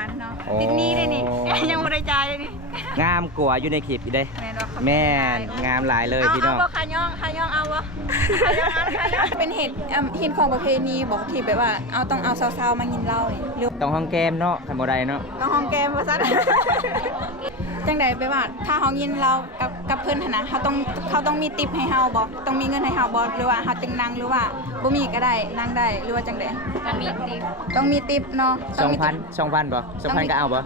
านเนาะติดนี้ได้นี่ยังไม่ได้จ่ายเลยนี่งามกว่าอยู่ในคลิปอีกเด้แม่งามหลายเลยพี่น้องเอาขายองเอาวะเป็นเหตุของประเพณีบอกที่แบบว่าต้องเอาสาวๆมากินเหล้านี่หรือต้องห้องแก้มเนาะทำอะไรเนาะต้องห้องแก้มว่าซั่นจังใดไปว่าถ้าเฮายินเรากับเพิ่นหั่นน่ะเขาต้องมีติปให้เฮาบ่ต้องมีเงินให้เฮาบ่หรือว่าเฮาจึงนั่งหรือว่าบ่มีก็ได้นั่งได้หรือว่าจังได๋ต้องมีติปเนาะ2,000บ่2,000ก็เอาบ่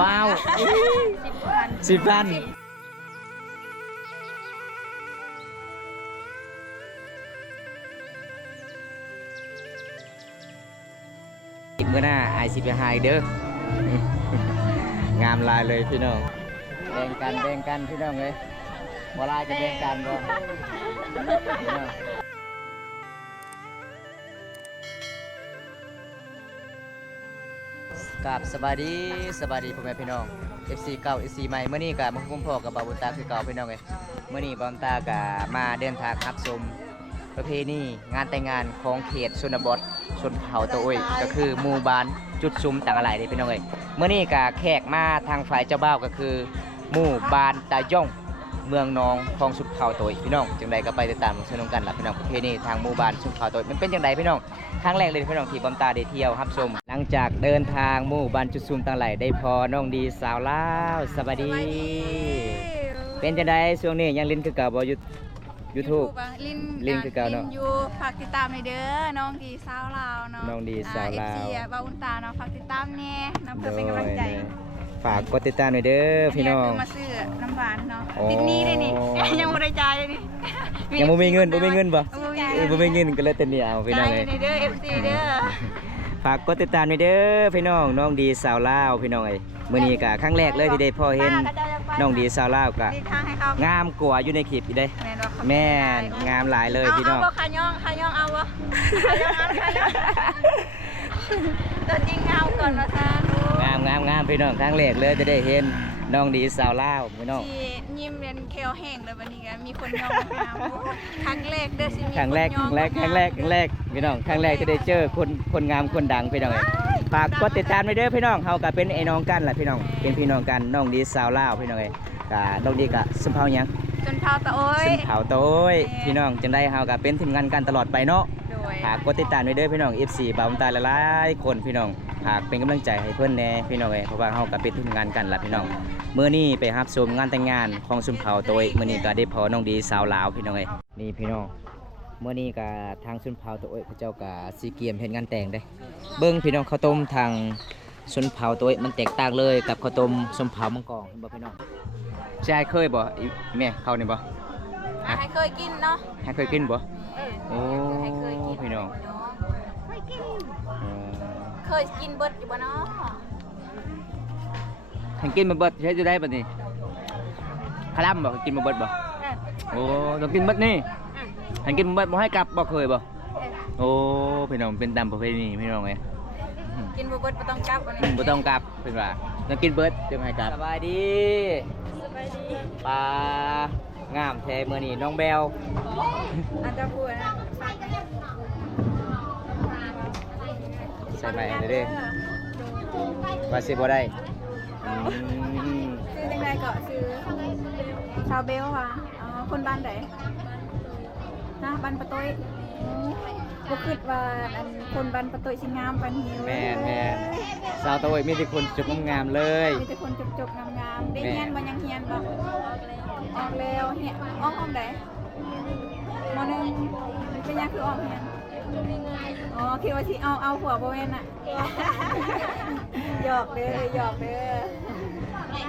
ว้าว10,000เมื่อหน้าไอซิไปหายเด้องามลายเลยพี่น้องแบ่งกันพี่น้องเลยบ่ลายก็แบ่งกันบ่กับสบายดีพ่อแม่พี่น้อง FC เก่า FC ใหม่เมื่อนี้ก็มาคุ้มพ่อกับบ่าวบุญตาคือเก่าพี่น้องเลยเมื่อนี้บ่าวบุญตาก็มาเดินทางรับชมประเพณีงานแต่งงานของเขตชนบทชนเผ่าตะโอยก็คือหมู่บ้านจุดซุมต่างอะไรนี่พี่น้องเอ้ยเมื่อนี้ก็แขกมาทางฝ่ายเจ้าบ่าวก็คือหมู่บ้านตาย่องเมืองนองของสุดเผ่าตะโอยพี่น้องจังใดก็ไปติดตามชมกันล่ะพี่น้องประเพณีทางหมู่บ้านสุดเผ่าตะโอยมันเป็นจังใดพี่น้องครั้งแรกเลยพี่น้องที่บอมตาได้เที่ยวรับชมหลังจากเดินทางหมู่บ้านจุดซุมต่างไหลได้พอน้องดีสาวลาวสวัสดีเป็นจังใดช่วงนี้ยังลิ้นคือเก่าบ่YouTube ลิงคือเก่าเนาะอยู่ฝากติดตามในเด้อน้องดีสาวลาวเนาะน้องดีสาวลาว FC บ่าวบุญตาเนาะฝากติดตามแน่เนาะเพื่อเป็นกำลังใจฝากกดติดตามหน่อยเด้อพี่น้องมาซื้อน้ำหวานเนาะติดนี้ได้นี่ยังไม่ได้จ่ายเลยนี่ยังบ่มีเงินบ่บ่มีเงินก็เลยเต้นนี่เอาพี่น้องเลยเด้อ FC เด้อฝากกดติดตามหน่อยเด้อพี่น้องน้องดีสาวลาวพี่น้องเอ้ยมื้อนี้ก็ครั้งแรกเลยที่ได้พ่อเห็นน้องดีสาวลาวก็งามกว่าอยู่ในคลิปอีกเด้แม่งามหลายเลยพี่น้องขายองเอาวะตัวจริงเอาก่อนว่าซั่นงามพี่น้องครั้งแรกเลยจะได้เห็นน้องดีสาวลาวพี่น้องยิ้มเรียนเคลแห้งเลยวันนี้ก็มีคนยอมครั้งแรกเด้อสิมีครั้งแรกพี่น้องครั้งแรกจะได้เจอคนงามคนดังพี่น้องฝากกดติดตามไว้เด้อพี่น้องเฮาก็เป็นไอ้น้องกันแหละพี่น้องเป็นพี่น้องกันน้องดีสาวลาวพี่น้องเอ้ยก็น้องดีก็สมเภาหยังจนเผาตะโอยสมเภาตะโอยพี่น้องจังได้เฮาก็เป็นทีมงานกันตลอดไปเนาะฝากกดติดตามไว้เด้อพี่น้อง FC บ่าวบุญตาหลายๆคนพี่น้องฝากเป็นกำลังใจให้เพิ่นแน่พี่น้องเอ้ยเพราะว่าเฮาก็เป็นทีมงานกันล่ะพี่น้องมื้อนี้ไปรับชมงานแต่งงานของสมเภาตะโอยมื้อนี้ก็ได้พอน้องดีสาวลาวพี่น้องเอ้ยนี่พี่น้องเมื่อนี้ก็ทางชนเผ่าตะโอยเขาเจ้าก็สีเกียมเห็นงานแต่งได้เบิ้งพี่น้องข้าวต้มทางชนเผ่าตะโอยมันแตกต่างเลยกับข้าวต้มชนเผ่ามังกรบ่พี่น้องใช่เคยบ่แม่เขานี่บ่ให้เคยกินเนาะให้เคยกินบ่โอ้พี่น้องเคยกินเบิดอยู่บ่เนาะให้กินมาเบิดใช้จะได้บ่นี่คลั่มบ่กินมาเบิดบ่โอ้ต้องกินเบิดนี่หันกินบ่ให้กลับบ่เคยบ่โอ้พี่น้องเป็นตามประเพณีพี่น้องไงกินบ่เบิดบ่ต้องกลับบ่ต้องกลับเป็นว่าต้องกินเบิดจึงให้กลับสบายดีปลางามแท้มื้อนี้น้องแบลอาจจะพูดนะใส่ใหม่เด้อว่าสิบ่ได้ซื้อจังได๋ก็ซื้อชาวเบลว่ะคนบ้านใดนะบ้านปะต้อยบ่คิดว่าอันคนบ้านปะต้อยสิงามปานนี้แม่สาวตะโอยมีแต่คนจุกงามเลยมีแต่คนจุกๆงามๆได้เฮียนบ่ยังเฮียนบ่ออกแล้วเฮียนออกห้องใดม.1เป็นยังคือออกเฮียนอ๋อคิดว่าสิเอาผัวบ่แม่นน่ะหยอกเด้อ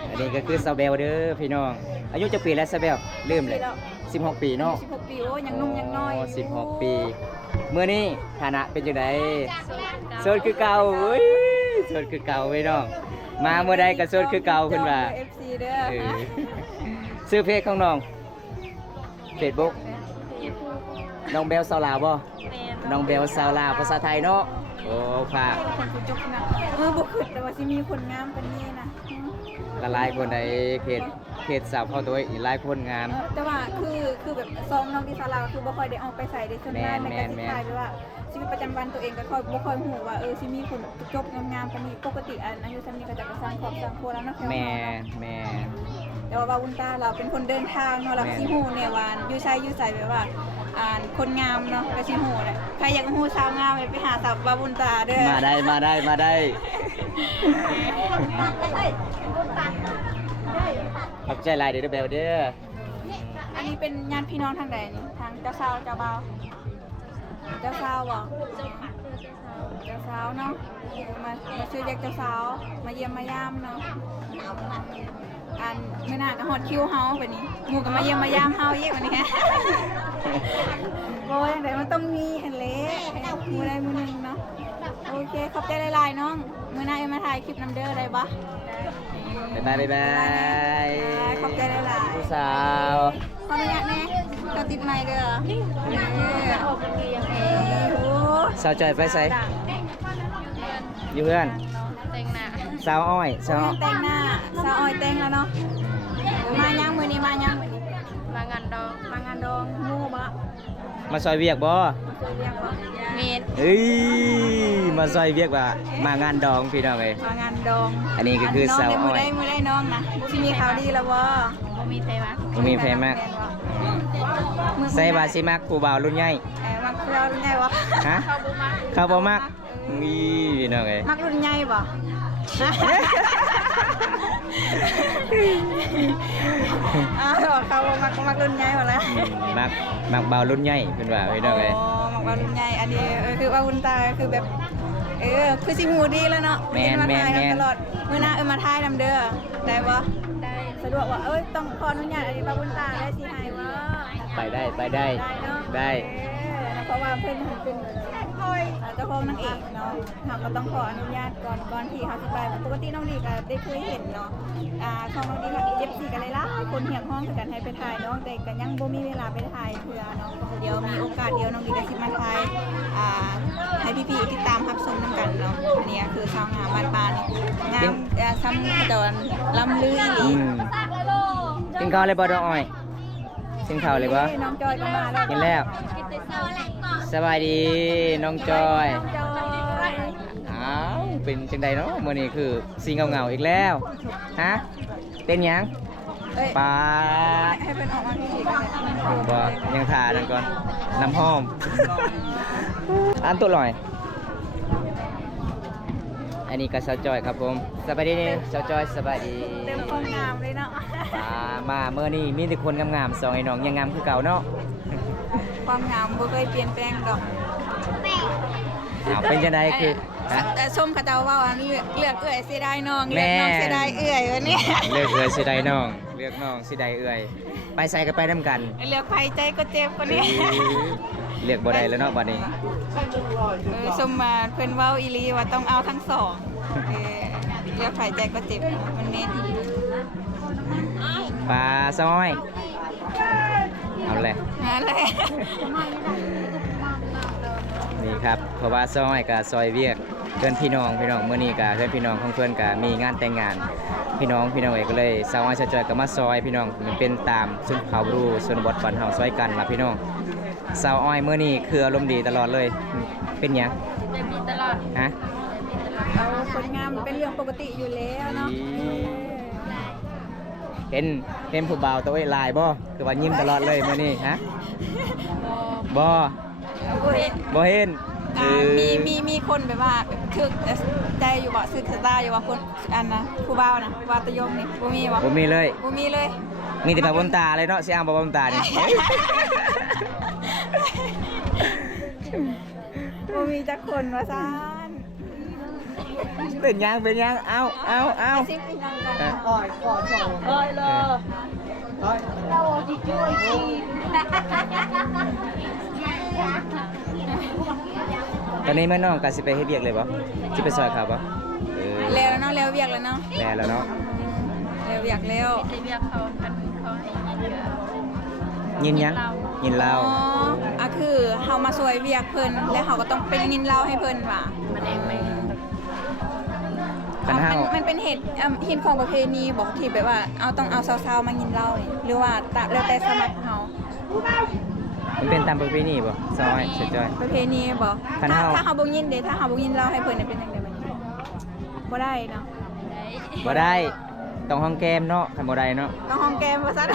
อันนี้ก็คือสาวเบลเด้อพี่น้องอายุจะปีแล้วสาวเบลลืมเลย16 ปีเนาะ16 ปีโอ้ยังนุ่มยังน้อย16 ปีเมื่อนี้ฐานะเป็นจังไดโสดคือเก่าอุ้ยโสดคือเก่าพี่น้องมาเมื่อใดก็โสดคือเก่าเพิ่นว่า FC เด้อซื้อเพจของน้อง Facebook น้องเบลสาวลาวบ่น้องเบลสาวลาวภาษาไทยเนาะโอ้ฝากคนจุกนะบ่คิดแต่ว่าสิมีคนงามปานนี้นะละลายคนในเขต เขตสาวเข้าตัวอีกหลายคนงาม แต่ว่าคือแบบซองน้องที่ศาลาคือบ่ค่อยได้ออกไปใส่ได้ส่วนมากในการสิทายไปว่าชีวิตประจำวันตัวเองก็ค่อยบ่ค่อยฮู้ว่าสิมีคนจบงามๆปานนี้ปกติอันอายุซั่นนี้ก็จะสร้างครอบสร้างครัวแล้วเนาะ แม่น แต่ว่าบาวุนตาเราเป็นคนเดินทางเนาะเราสิฮู้เนี่ยว่าอยู่ใช้อยู่ใส่แบบว่าคนงามเนาะก็สิฮู้แหละใครอยากฮู้สาวงามไปหาสาวบาวุนตาเด้อ มาได้ขอบใจหลายเด้อเบลเด้อ อันนี้เป็นญาติพี่น้องทางใดนี่ทางเจ้าสาวเจ้าบ่าวเจ้าสาวบ่เจ้าสาวเนาะมาช่วยเรียกเจ้าสาวมาเยี่ยมมายามเนาะอันมื้อหน้าก็ฮอดคิวเฮาบัดนี้หมู่ก็มาเยี่ยมมายามเฮาอีกบัดนี้ โอ้ยจังไดมันต้องมีอันเละมื้อใดมื้อหนึงเนาะโอเคขอบใจหลายๆน้องมื้อหน้ามาถ่ายคลิปนำเด้อได้บ่ บ๊ายบาย ขอบใจหลายๆ ผู้สาว ขออนุญาตแน่ก็ติดไมค์เด้อโอ้ สาวจอยไปใส่อยู่เพื่อน แต่งหน้า สาวอ้อยสาว แต่งหน้าสาวอ้อยแต่งแล้วเนาะมาย่างมื้อนี้มาย่างมื้อนี้ มางานดอง มางานดองงูบ่ มาซอยเวียกบ่ เคยเรียกบ่ เมด เอ้ยมาซอยเวียกว่ามางานดองพี่น้องเอ้ย มางานดอง อันนี้ก็คือสาวอ้อย มื้อได้น้องนะสิมีข่าวดีแล้วบ่ บ่มีใครมา บ่มีแฟนมากใส่บาสิมักผู้บ่าวรุ่นใหญ่ มักเรารุ่นใหญ่บ่ ฮะ เข้าบ่มา เขาบ่มักมีพี่น้องเอ้ย มักรุ่นใหญ่บ่เขาบ่มักรุ่นใหญ่บ่ล่ะ มักบ่าวรุ่นใหญ่เพิ่นว่าพี่น้องเอ้ย มักว่ารุ่นใหญ่อันนี้คือว่าวุ่นตาคือแบบคือสิหูดีแล้วเนาะ แม่น มาถ่าย แม่น ตลอดมื้อหน้ามาถ่ายนำเด้อได้บ่ ได้ สะดวกว่าต้องขออนุญาตอันนี้ว่าวุ่นตาได้สิให้บ่ ไปได้ เนาะ ได้ เพราะว่าเพิ่นเป็นเจ้าของนางเอกเนาะเราก็ต้องขออนุญาตก่อนที่เขาสิไปปกติน้องดีก็ได้เคยเห็นเนาะของน้องดีกับเจ็บซี่กันหลายๆคนเหียงห้องกันให้ไปถ่ายเนาะแต่ก็ยังบ่มีเวลาไปถ่ายเพื่อเนาะเดี๋ยวมีโอกาสเดี๋ยวน้องดีก็สิมาถ่ายให้พี่ๆติดตามรับชมนำกันเนาะอันนี้คือชาวงามบ้านปานงามซ้ำตอนลำลืออีหลี กินข้าวเลยบ่ดอกอ้อยกินข้าวเลยบ่ น้องจอยก็มาแล้ว กินแล้ว สบายดีน้องจอย น้องจอย อ้าวเป็นจังใดเนาะมื้อนี้คือสีเงาๆอีกแล้วฮะเต้นหยัง เอ้ย ปลา ให้เป็นออกมาพี่กันเลย บ่ยังทานั่นก่อนน้ำหอมอันตัวลอย อันนี้ก็สาวจอยครับผมสบายดีสาวจอยสบายดี เต็มความงามเลยเนาะ มาเมื่อนี้มีแต่คนงามๆสองไอ้น้องยังงามคือเก่าเนาะ ความงามบ่เคยเปลี่ยนแปลงดอก เอาเป็นจังไดคือฮะ แต่ชมเขาเจ้าว่าเลือกเอื้อยเสียดายน้องเลือกน้องเสียดายเอื้อยวันนี้ เลือกเอื้อยสิได้น้องเลือกน้องสิได้เอื้อยไปใส่ก็ไปนํกัน เลือกไผใจก็เจ็บกว่านี้ เลือกบ่ได้แล้วเนาะบัดนี้ ชมมาเพิ่นเว้าอีหลีว่าต้องเอาทั้งสองเลือกไผใจก็เจ็บมันเน้น ปลาซอยเอาเลย นั่นแหละ นี่ครับเพราะว่าซอยกับซอยเวียกเพื่อนพี่น้องเมื่อนี้กับเพื่อนพี่น้องของเพื่อนกับมีงานแต่งงานพี่น้องเอกก็เลยสาวน้อยชาวจอยก็มาซอยพี่น้องมันเป็นตามสุนเผาบรูส่วนบทบันเฮาซอยกันล่ะพี่น้องสาวอ้อยเมื่อนี้คืออารมณ์ดีตลอดเลยเป็นหยัง จะมีตลอด ฮะ เอาคนงามเป็นเรื่องปกติอยู่แล้วเนาะ เห็นผู้บ่าวตัวไอ้ลายบ่คือว่ายิ้มตลอดเลยเมื่อนี้ฮะบ่ เอ้ย บ่เห็น มีคนแบบว่าคือใจอยู่บ่สึกสตาอยู่ว่าคนอันนะผู้บ่าวนะผู้บ่าวตะยงนี่บ่มีบ่ บ่มีเลย บ่มีเลย มีแต่ปากบนตาเลยเนาะสิอ้างปากบนตานี่ บ่มีจักคนว่าซ่าน เป็นหยังเอา สิเป็นยังกัน อ้อยเลยเราจะช่วยที ตอนนี้แม่น้องก็สิไปเฮ็ดเวียกเลยบ่สิไปซอยเขาบ่แล้วเนาะแล้วเวียกแล้วเนาะ แล้วเนาะ แล้วเวียกแล้ว จะเรียกเขากันเขาให้ยินเยอะ ยินหยังยินเหล้า คือเฮามาช่วยเวียกเพิ่นแล้วเฮาก็ต้องเป็นยินเหล้าให้เพิ่นว่า มันเองไม่ ค คันเฮา มันเป็นเหตุหินของประเพณีบอกที่แบบว่าเอาต้องเอาสาวๆมากินเหล้านี่หรือว่าแล้วแต่สมัครเฮา มันเป็นตามประเพณีบ่ซอยเสยจอย ประเพณีบอก คันเฮา ถ้าเฮาบ่ยินเด้ถ้าเฮาบ่ยินเหล้าให้เพิ่นน่ะเป็นจังได๋บัดนี้บ่ได้เนาะ บ่ได้ต้องห้องแก้มเนาะคันบ่ได้เนาะ ต้องหอมแก้มว่าซั่น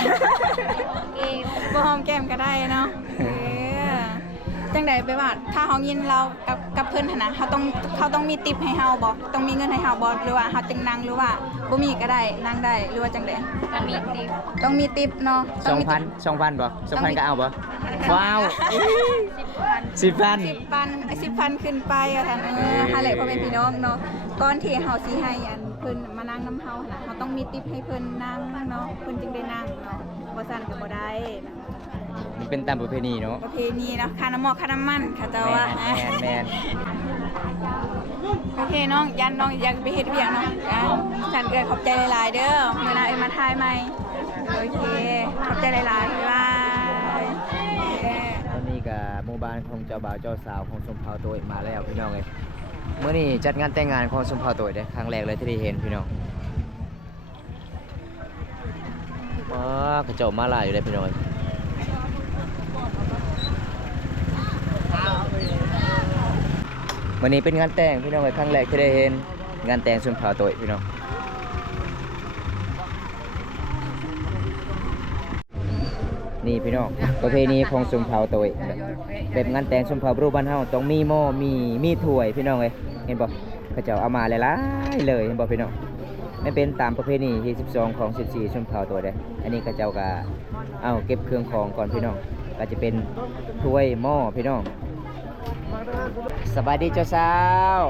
บ่หอมแก้มก็ได้เนาะจังได๋ไปว่าถ้าเฮายินเหล้ากับเพิ่นหั่นน่ะเขาต้องมีติปให้เฮาบ่ต้องมีเงินให้เฮาบ่หรือว่าเฮาจึงนั่งหรือว่าบ่มีก็ได้นั่งได้หรือว่าจังได๋ต้องมีติปเนาะต้องมีติป 2,000บ่2,000ก็เอาบ่ว้าว10,000 10,000ขึ้นไปอะท่านหาแหละพ่อแม่พี่น้องเนาะก่อนที่เฮาสิให้อันเพิ่นมานั่งนำเฮาน่ะเฮาต้องมีติปให้เพิ่นนั่งเนาะเพิ่นจึงได้นั่งเนาะบ่ซั่นก็บ่ได้นะ มันเป็นตามประเพณีเนาะ ประเพณีเนาะค่าน้ำหมอกค่าน้ำมันค่ะเจ้าว่า แม่น โอเคน้องยันน้องอยากไปเฮ็ดเวียกเนาะฉันเกิดขอบใจหลายๆเด้อมื้อหน้ามาถ่ายใหม่โอเคขอบใจหลายๆบ๊ายบาย ตอนนี้ก็หมู่บ้านของเจ้าบ่าวเจ้าสาวของสมเภาตัวมาแล้วพี่น้องเอ้ยมื้อนี้จัดงานแต่งงานของสมเภาตัวเด้ครั้งแรกเลยที่ได้เห็นพี่น้องกระเจ้ามาหลายอยู่ได้พี่น้องวันนี้เป็นงานแต่งพี่น้องครั้งแรกที่ได้เห็นงานแต่งชนเผ่าตัวพี่น้องนี่พี่น้องประเพณีของชนเผ่าตัวแบบงานแต่งชนเผ่ารูปบ้านเฮาต้องมีหม้อมีถ้วยพี่น้องเอ้ยเห็นบ่เขาเจ้าเอามาหลายๆเลยเห็นบ่พี่น้องไม่เป็นตามประเพณีที่12ของ14ชนเผ่าตัวเด้อันนี้เขาเจ้าก็เอาเก็บเครื่องของก่อนพี่น้องก็จะเป็นถ้วยหม้อพี่น้องสบายดีเจ้าสาว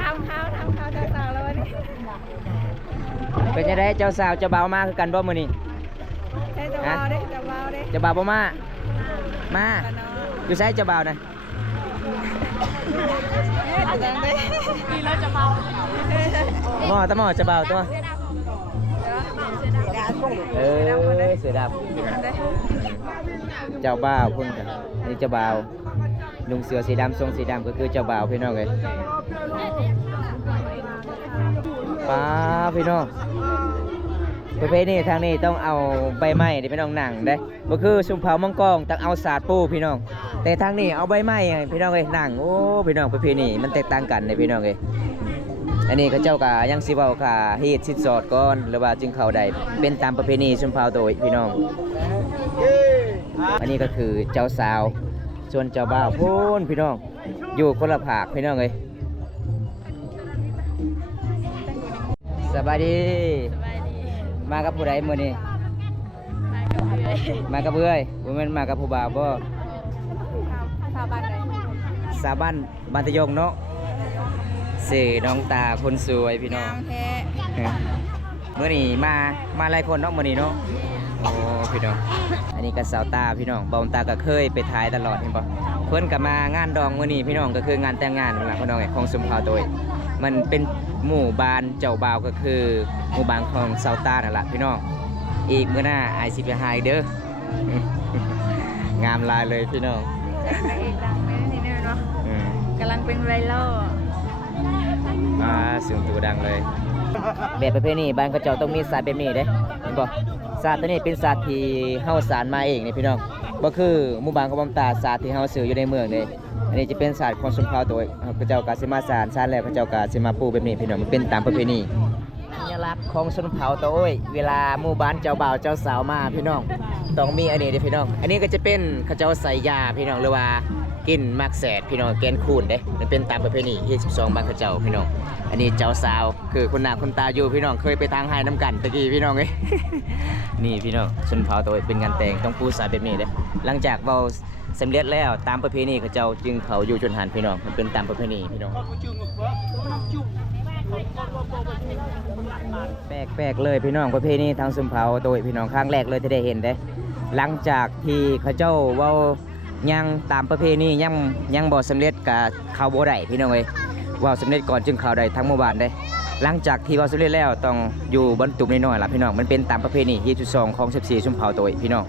ทำข้าวเจ้าๆแล้ววันนี้ เป็นยังไงเจ้าสาวเจ้าบ่าวมาคือกันบ่มื้อนี้ ใช่เจ้าบ่าวเด้เจ้าบ่าวเด้ เจ้าบ่าวบ่มาอยู่ไสเจ้าบ่าวน่ะ จังเด้มีแล้วจะเมา หม้อตะหม้อเจ้าบ่าวตัวเสือดำเจ้าบ่าวพุ่นกันนี่เจ้าบ่าวนุ่งเสื้อสีดำทรงสีดำก็คือเจ้าบ่าวพี่น้องเอ้ยป้าพี่น้องประเพณีทางนี้ต้องเอาใบไม้ที่พี่น้องหนังได้ก็คือชุมเผามังกรต้องเอาสาดปูพี่น้องแต่ทางนี้เอาใบไม้พี่น้องเอ้ยหนังโอ้พี่น้องประเพณีมันแตกต่างกันเลยพี่น้องเอ้ยอันนี้เขาเจ้าก็ยังสิเว้าค่ะฮีดสิสอดก่อนหรือว่าจึงเข้าได้เป็นตามประเพณีชุมเผาโดยพี่น้องอันนี้ก็คือเจ้าสาวส่วนเจ้าบ่าวพูนพี่น้องอยู่คนละภาคพี่น้องเอ้ยสบายดีมากับผู้ใดมื้อนี้มากับเอื้อยบ่แม่นมากับผู้บ่าวบ่ สาวบ้านใด สาวบ้านบ้านตะยงเนาะสื่อน้องตาคนสวยพี่น้อง งามแท้ มื้อนี้มาหลายคนเนาะมื้อนี้เนาะโอ้พี่น้องอันนี้ก็สาวตาพี่น้องบ่าวตาก็เคยไปถ่ายตลอดเห็นบ่เพิ่นก็มางานดองมื้อนี้พี่น้องก็คืองานแต่งงานนั่นล่ะพี่น้องของสมภาวโดยมันเป็นหมู่บ้านเจ้าบ่าวก็คือหมู่บ้านของสาวตานั่นล่ะพี่น้องอีกมื้อหน้าอายสิไปหาอีกเด้องามหลายเลยพี่น้อง นางเอกดังเลยนี่เนาะกำลังเป็นไวรัล เสียงตัวดังเลยแบบประเพณีบ้านเขาเจ้าต้องมีศาสตร์แบบนี้เด้เห็นบ่ศาสตร์ตัวนี้เป็นศาสตร์ที่เฮาสานมาเองนี่พี่น้องบ่คือหมู่บ้านของบำตาศาสตร์ที่เฮาซื้ออยู่ในเมืองเด้อันนี้จะเป็นศาสตร์ของชนเผ่าตัวเขาเจ้าก็สิมาสานแล้วเขาเจ้าก็สิมาปูแบบนี้พี่น้องมันเป็นตามประเพณีสัญลักษณ์ของชนเผ่าตัวโอ้ยเวลาหมู่บ้านเจ้าบ่าวเจ้าสาวมาพี่น้องต้องมีอันนี้เด้พี่น้องอันนี้ก็จะเป็นเขาเจ้าใส่ยาพี่น้องหรือว่ากินมักแสดพี่น้องแกนคูนเด้มันเป็นตามประเพณีที่12บ้านเขาเจ้าพี่น้องอันนี้เจ้าสาวคือคุณหน้าคุณตาอยู่พี่น้องเคยไปทางไห้น้ำกันตะกี้พี่น้องเอ้ย นี่พี่น้องชนเผ่าตัวเป็นงานแต่งต้องปูสาแบบนี้เด้หลังจากเบาสำเร็จแล้วตามประเพณีเขาเจ้าจึงเขาอยู่ชนหันพี่น้องมันเป็นตามประเพณีพี่น้องแปลกเลยพี่น้องประเพณีทางชนเผ่าตัวพี่น้องครั้งแรกเลยที่ได้เห็นเด้หลังจากที่เขาเจ้าเว้ายังตามประเพณียังบ่สำเร็จกับเขาบ่ได้พี่น้องเอ้ยว่าสำเร็จก่อนจึงเขาได้ทั้งหมู่บ้านได้หลังจากที่ว่าสำเร็จแล้วต้องอยู่บนตุ่มน้อยๆล่ะพี่น้องมันเป็นตามประเพณีที่12ของ14ชุมเผ่าตัวพี่น้อง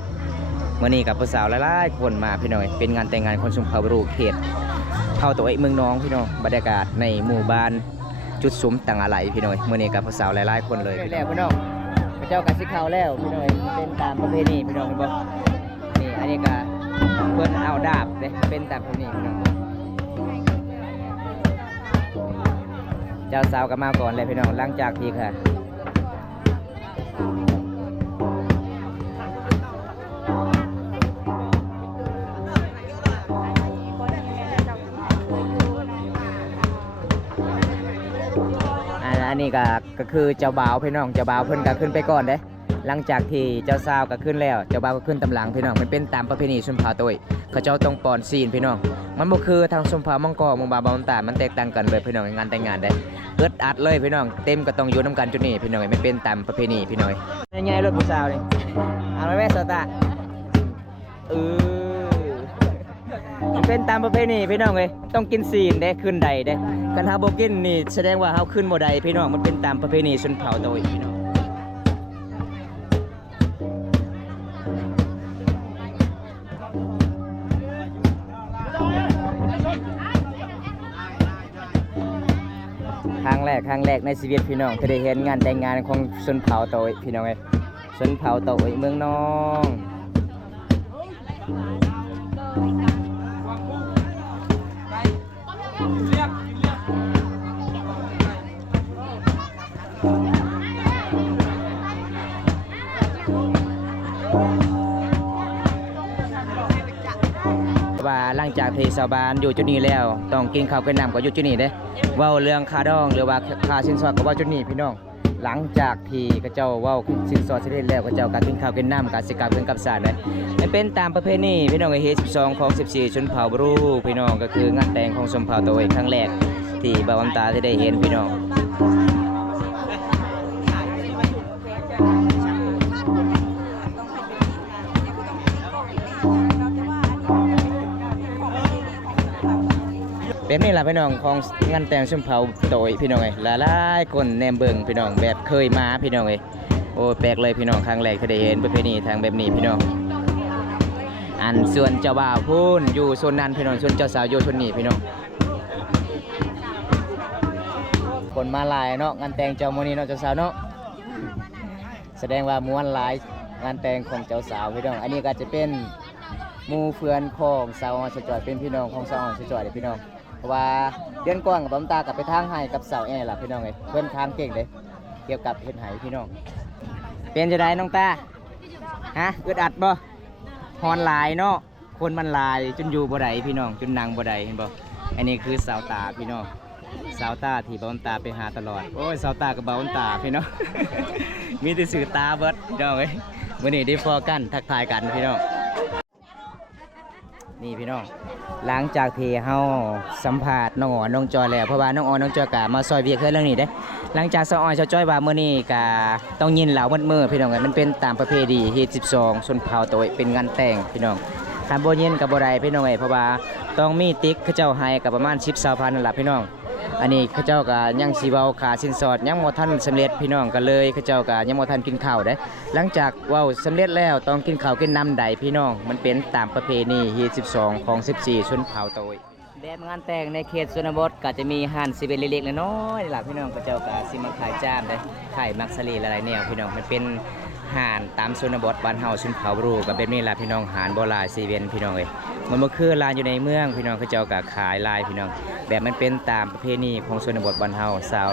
มื้อนี้กับผู้สาวหลายๆคนมาพี่น้องเป็นงานแต่งงานคนชุมเผ่าบรูเขตเผ่าตัวเมืองน้องพี่น้องบรรยากาศในหมู่บ้าน จุดซุ้มต่างอะไรพี่น้อยมื้อนี้กับผู้สาวหลายๆคนเลยแล้วพี่น้องพระเจ้ากัสิเข้าแล้วพี่น้อยเป็นตามประเพณีพี่น้องเห็นบ่นี่อันนี้ก็เพิ่นเอาดาบเด้เป็นตามประเพณีพี่น้องเจ้าสาวก็มาก่อนเลยพี่น้องหลังจากที่ค่ะอันนี้ก็คือเจ้าบ่าวพี่น้องเจ้าบ่าวเพิ่นก็ขึ้นไปก่อนเด้หลังจากที่เจ้าสาวก็ขึ้นแล้วเจ้าบ่าวก็ขึ้นตำหลังพี่น้องมันเป็นตามประเพณีชนเผ่าตัวเขาเจ้าต้องป้อนซีนพี่น้องมันบ่คือทางชนเผ่ามังกรมังบาบางตามันแตกต่างกันเลยพี่น้องงานแต่งงานได้เอิดอัดเลยพี่น้องเต็มก็ต้องอยู่นํกันจุดนี้พี่น้องมันเป็นตามประเพณีพี่น้องใหญ่ๆรถผู้สาวนี่เอาไว้แม่สตามันเป็นตามประเพณีพี่น้องเอ้ยต้องกินซีนเด้ขึ้นใดเด้กันเฮาบ่กินนี่แสดงว่าเฮาขึ้นบ่ได้พี่น้องมันเป็นตามประเพณีชนเผ่าตัวพี่น้องครั้งแรกในชีวิตพี่น้องที่ได้เห็นงานแต่งงานของชนเผ่าตัวพี่น้องเอ้ยชนเผ่าตัวเมืองน้องว่าหลังจากที่ชาวบ้านอยู่จุดนี้แล้วต้องกินข้าวกินน้ำก็อยู่จุดนี้เด้เว้าเรื่องค่าดองหรือว่าค่าสินสอดก็ว่าจุดนี้พี่น้องหลังจากที่กระเจ้าเว้าสินสอดเสร็จแล้วกระเจ้าการกินข้าวกินน้ำการสิกรรมเรื่องกับสารเลยมันเป็นตามประเพณีพี่น้องเฮ12ของ14ชนเผ่าบรูพี่น้องก็คืองานแต่งของชนเผ่าตัวครั้งแรกที่บ่าวตาได้เห็นพี่น้องเป็นนี่แหละพี่น้องของงานแต่งชมเผ่าโดยพี่น้องหลายๆคนแนมเบิงพี่น้องแบบเคยมาพี่น้องโอ้แปลกเลยพี่น้องครั้งแรกที่ได้เห็นประเพณีทางแบบนี้พี่น้องอันส่วนเจ้าบ่าวพูนอยู่โซนนั้นพี่น้องส่วนเจ้าสาวอยู่โซนนี้พี่น้องคนมาหลายเนาะงานแต่งเจ้าโมนีเนาะเจ้าสาวเนาะแสดงว่าม้วนหลายงานแต่งของเจ้าสาวพี่น้องอันนี้ก็จะเป็นมูเฟือนของสาวอ่อนสจอยเป็นพี่น้องของสาวอ่อนสจอยพี่น้องเพราะว่าเดือนก่อนกับบ้มตากับไปทางไห้กับสาวแล่ะพี่น้องเพื่อนทางเก่งเลยเกี่ยวกับเห็ดไหพี่น้องเป็นจะได้น้องตาฮะอึดอัดบ่ฮอนลายเนาะคนมันลายจนอยู่บ่ได้พี่น้องจนนางบ่ได้เห็นบ่อันนี้คือสาวตาพี่น้องสาวตาที่บ้มตาไปหาตลอดโอ้ยสาวตากับบ้มตาพี่น้อง มีแต่สื่อตาเบิดพี่น้องวันนี้ได้พอกันทักทายกันพี่น้องนี่พี่น้องหลังจากที่เฮาสัมภาษณ์น้องอ๋อน้องจอยแล้วเพราะว่าน้องอ๋อน้องจอยกะมาซอยเวียกเรื่องนี้เด้หลังจากสาวอ๋อสาวจอยว่ามื้อนี้กะต้องยินเหล่ามื้อพี่น้องมันเป็นตามประเพณีเฮ็ด12ชนเผ่าตัวเป็นงานแต่งพี่น้องถ้าบ่ยินก็บ่ได้พี่น้องเพราะว่าต้องมีติ๊กเขาเจ้าให้ก็ประมาณ10,000นั่นล่ะพี่น้องอันนี้เขาเจ้าก็ยังสิเว้าค่าสินสอดยังบ่ทันสำเร็จพี่น้องก็เลยเขาเจ้าก็ยังบ่ทันกินข้าวเด้หลังจากเว้าสำเร็จแล้วต้องกินข้าวกินน้ำใดพี่น้องมันเป็นตามประเพณีเฮ็ด12ของ14ชนเผ่าโตยแบบงานแต่งในเขตชนบทก็จะมีห้าน11เล็กๆน้อยๆล่ะพี่น้องเขาเจ้าก็สิมาขายจ้ามเด้ขายมักสลีหลายๆแนวพี่น้องมันเป็นห้านตามชนบทบ้านเฮาชนเผ่าบรูก็แบบนี้ล่ะพี่น้องหารบ่หลาย4เว้นพี่น้องมันบ่คือร้านอยู่ในเมืองพี่น้องเขาเจ้าก็ขายหลายพี่น้องแบบมันเป็นตามประเพณีของชนบทบ้านเฮาสาว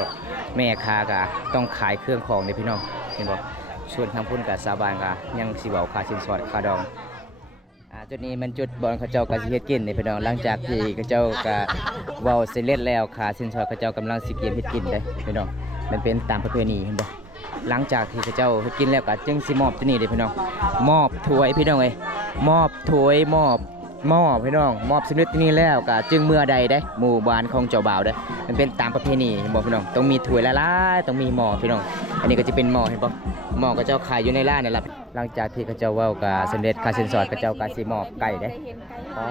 แม่ค้าก็ต้องขายเครื่องของนี่พี่น้องเห็นบ่ส่วนทางพุ่นกับสาวบ้านก็ยังสิเว้าค่าสินสอดค่าดองจุดนี้มันจุดบอลเขาเจ้าก็สิเฮ็ดกินนี่พี่น้องหลังจากที่เขาเจ้าก็เว้าเสร็จแล้วค่าสินสอดเขาเจ้ากำลังสิเก็บเฮ็ดกินเด้พี่น้องมันเป็นตามประเพณีเห็นบ่หลังจากที่เขาเจ้าเฮ็ดกินแล้วก็จึงสิมอบที่นี่เด้พี่น้องมอบถ้วยพี่น้องมอบถ้วยมอบหม้อพี่น้องมอบสำเร็จที่นี่แล้วก็จึงเมื่อใดได้หมู่บ้านของเจ้าบ่าวได้มันเป็นตามประเพณีเห็นบ่พี่น้องต้องมีถ้วยละลายต้องมีหม้อพี่น้องอันนี้ก็จะเป็นหม้อเห็นบ่หม้อก็เจ้าขายอยู่ในร้านนี่แหละหลังจากที่เขาเจ้าเว้าก็สำเร็จค่าสินสอดเขาเจ้าก็สิมอบไก่ได้อ๋อ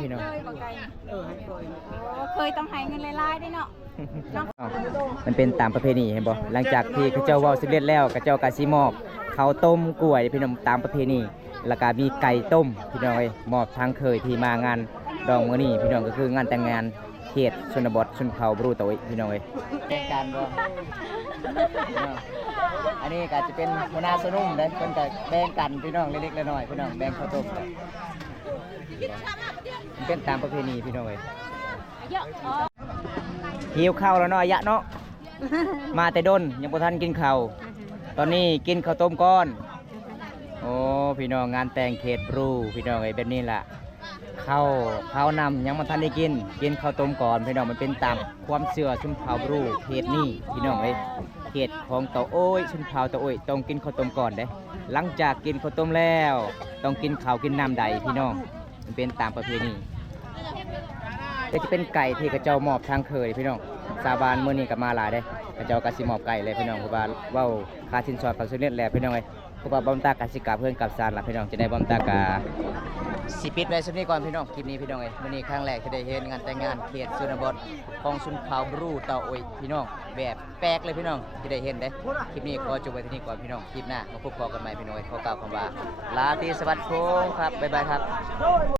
พี่น้องเคยต้องให้เงินหลายๆได้เนาะมันเป็นตามประเพณีเห็นบ่หลังจากที่เขาเจ้าเว้าสำเร็จแล้วเขาเจ้าก็สิมอบข้าวต้มกล้วยพี่น้องตามประเพณีแล้วก็มีไก่ต้มพี่น้องมอบทางเคยที่มางานดองมื้อนี้พี่น้องก็คืองานแต่งงาน เขตชนบทชนเผ่าบรูตะวิพี่น้องเอ้ยแบ่งกันบ่อันนี้ก็จะเป็นหัวหน้าสนุ่มเลยเพิ่นก็แบ่งกันพี่น้องเล็กๆน้อยๆพี่น้องแบ่งข้าวต้มกันมันเป็นตามประเพณีพี่น้องเอ้ยหิวข้าวแล้วเนาะยะเนาะมาแต่ดนยังบ่ทันกินข้าวตอนนี้กินข้าวต้มก่อนโอ้พี่น้องงานแต่งเขตบรูพี่น้องเอ้ยแบบนี้ล่ะข้าวนำยังบ่ทันได้กินข้าวต้มก่อนพี่น้องมันเป็นตามความเชื่อชุมเผ่าบรูเขตนี้พี่น้องเอ้ยเขตของเตาโอ้ยชุมเผ่าเตาโอ้ยต้องกินข้าวต้มก่อนเด้หลังจากกินข้าวต้มแล้วต้องกินข้าวกินน้ำใดพี่น้องมันเป็นตามประเพณีแต่จะเป็นไก่ที่กระเจ้ามอบทางเคยพี่น้องสาบานมื้อนี้ก็มาหลายเด้กระเจ้าก็สิมอบไก่เลยพี่น้องเพราะว่าเว้าค่าสินสอดเขาสิเรียนแล้วพี่น้องเอ้ยเพราะว่าบ่มตากสิกาเพิ่นกับซานล่ะพี่น้องจะได้บ่มตากาสิปิดไว้สักนี้ก่อนพี่น้องคลิปนี้พี่น้องเอ้ยมื้อนี้ครั้งแรกที่ได้เห็นงานแต่งงานเขตชนบทของชุมเผ่าบรูเตาโอ้ยพี่น้องแบบแปลกเลยพี่น้องที่ได้เห็นเด้คลิปนี้ขอจบไว้ที่นี่ก่อนพี่น้องคลิปหน้ามาพบกันใหม่พี่น้องเอ้ยขอกล่าวคำว่าลาตรีสวัสดิ์ครับบ๊ายบายครับ